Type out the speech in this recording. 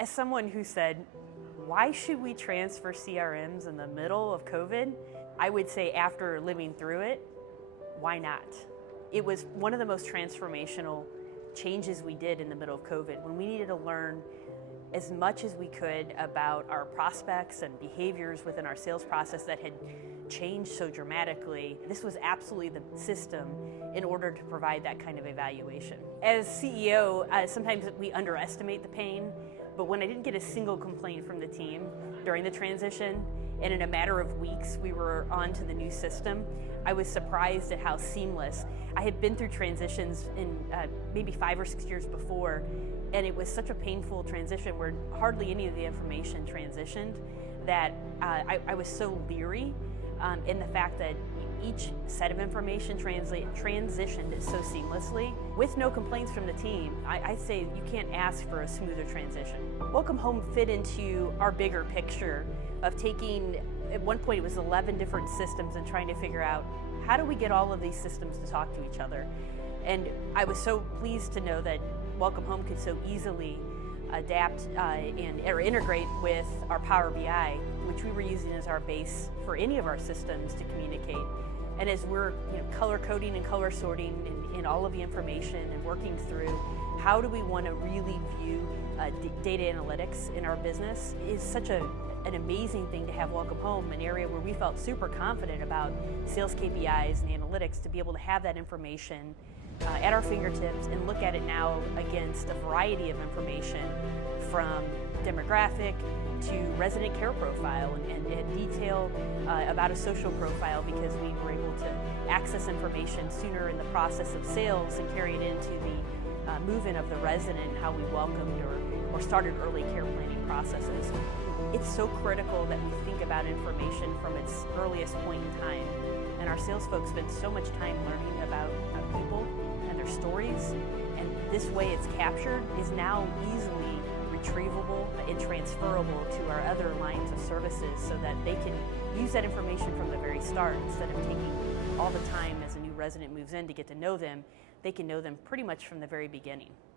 As someone who said, why should we transfer CRMs in the middle of COVID? I would say after living through it, why not? It was one of the most transformational changes we did in the middle of COVID, when we needed to learn as much as we could about our prospects and behaviors within our sales process that had changed so dramatically. This was absolutely the system in order to provide that kind of evaluation. As CEO, sometimes we underestimate the pain, but when I didn't get a single complaint from the team during the transition, and in a matter of weeks we were on to the new system, I was surprised at how seamless. I had been through transitions in maybe 5 or 6 years before, and it was such a painful transition where hardly any of the information transitioned that I was so leery in the fact that each set of information transitioned so seamlessly. With no complaints from the team, I say you can't ask for a smoother transition. Welcome Home fit into our bigger picture of taking, at one point it was 11 different systems, and trying to figure out how do we get all of these systems to talk to each other. And I was so pleased to know that Welcome Home could so easily adapt or integrate with our Power BI, which we were using as our base for any of our systems to communicate. And as we're color coding and color sorting in all of the information and working through how do we want to really view data analytics in our business, is such an amazing thing to have Welcome Home, an area where we felt super confident about sales KPIs and analytics, to be able to have that information at our fingertips and look at it now against a variety of information, from demographic to resident care profile and detail about a social profile, because we were able to access information sooner in the process of sales and carry it into the move-in of the resident, and how we welcomed or started early care planning processes. It's so critical that we think about information from its earliest point in time, and our sales folks spend so much time learning about people and their stories, and this way it's captured is now easily retrievable and transferable to our other lines of services, so that they can use that information from the very start, instead of taking all the time as a new resident moves in to get to know them. They can know them pretty much from the very beginning.